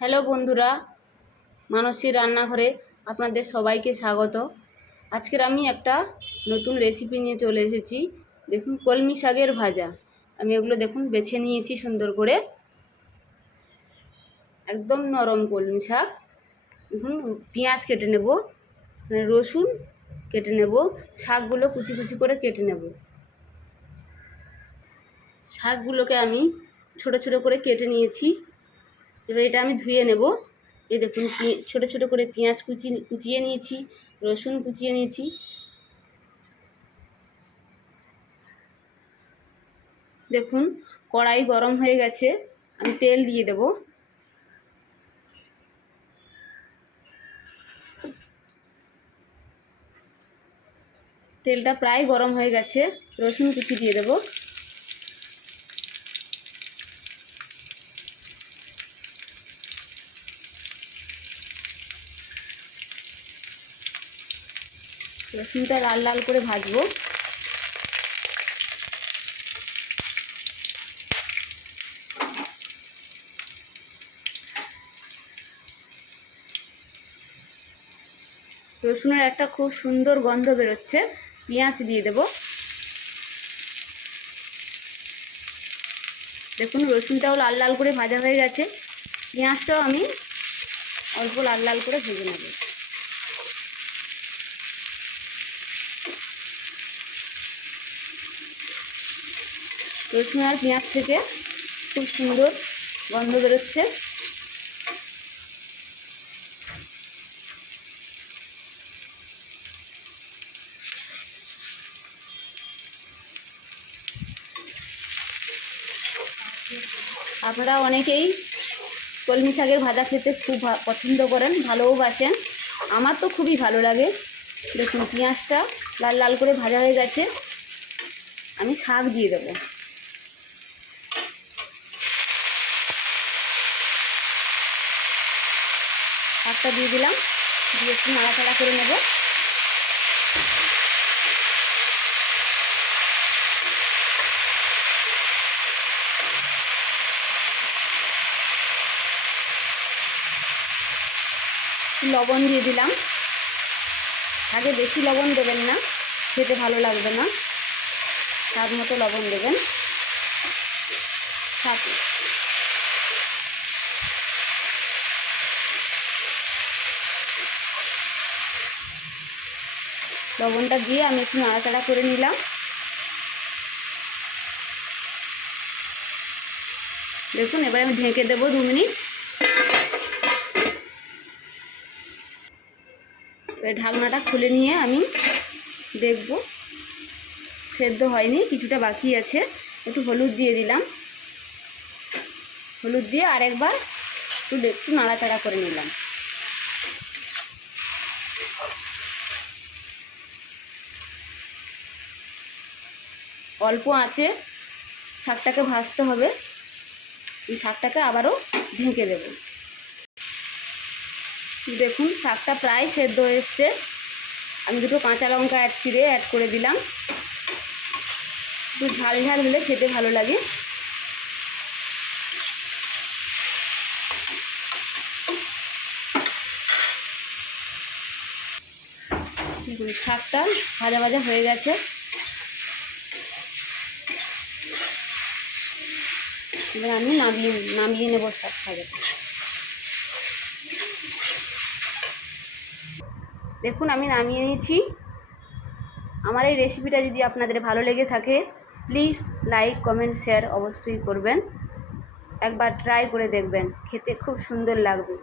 Hello বন্ধুরা, মানসীর রান্নাঘরে আপনাদের সবাইকে স্বাগত। আজকের আমি একটা নতুন রেসিপি নিয়ে চলে এসেছি। দেখুন, কলমি শাকের ভাজা। আমি এগুলো দেখুন বেছে নিয়েছি সুন্দর করে, একদম নরম কলমি শাক। দেখুন, পেঁয়াজ কেটে নেব, রসুন কেটে নেব, শাকগুলো কুচি কুচি করে কেটে নেব। শাকগুলোকে আমি ছোট ছোট করে কেটে নিয়েছি। এবার এটা আমি ধুয়ে নেব। এই দেখুন, ছোট ছোট করে পেঁয়াজ কুচিয়ে নিয়েছি, রসুন কুচিয়ে নিয়েছি। দেখুন, কড়াই গরম হয়ে গেছে, আমি তেল দিয়ে দেব। তেলটা প্রায় গরম হয়ে গেছে, রসুন কুচি দিয়ে দেব। রসুনটা লাল লাল করে ভাজবো। রসুনের একটা খুব সুন্দর গন্ধ বেরোচ্ছে। পেঁয়াজ দিয়ে দেব। দেখুন, রসুনটাও লাল লাল করে ভাজা হয়ে গেছে। পেঁয়াজটাও আমি অল্প লাল লাল করে ভেজে নেব। রসুন আর পেঁয়াজ থেকে খুব সুন্দর গন্ধ বেরোচ্ছে। আপনারা অনেকেই কলমি শাকের ভাজা খেতে খুব পছন্দ করেন, ভালোবাসেন। আমার তো খুবই ভালো লাগে। দেখুন, পেঁয়াজটা লাল লাল করে ভাজা হয়ে গেছে, আমি শাক দিয়ে দেবো। শাকটা দিয়ে দিলাম, দিয়ে একটু নাড়াচাড়া করে নেব। লবণ দিয়ে দিলাম। আগে বেশি লবণ দেবেন না, খেতে ভালো লাগবে না। স্বাদ মতো লবণ দেবেন। শাক লবণটা দিয়ে আমি একটু নাড়াচাড়া করে নিলাম। দেখুন, এবার আমি ঢেকে দেবো 2 মিনিট। ঢাকনাটা খুলে নিয়ে আমি দেখব সেদ্ধ হয়নি, কিছুটা বাকি আছে। একটু হলুদ দিয়ে দিলাম। হলুদ দিয়ে আরেকবার একটু নাড়াচাড়া করে নিলাম। অল্প আঁচে শাকটাকে ভাজতে হবে। এই শাকটাকে আবারও ঢেকে দেব। দেখুন, শাকটা প্রায় সেদ্ধ হয়ে এসছে। আমি 2টো কাঁচা লঙ্কা চিড়ে অ্যাড করে দিলাম। একটু ঝাল ঝাল হলে খেতে ভালো লাগে। দেখুন, শাকটা ভাজা ভাজা হয়ে গেছে। এবার আমি নামিয়ে নেব শাক ভাজাটা। দেখুন, আমি নামিয়ে নিয়েছি। আমার এই রেসিপিটা যদি আপনাদের ভালো লেগে থাকে, প্লিজ লাইক, কমেন্ট, শেয়ার অবশ্যই করবেন। একবার ট্রাই করে দেখবেন, খেতে খুব সুন্দর লাগবে।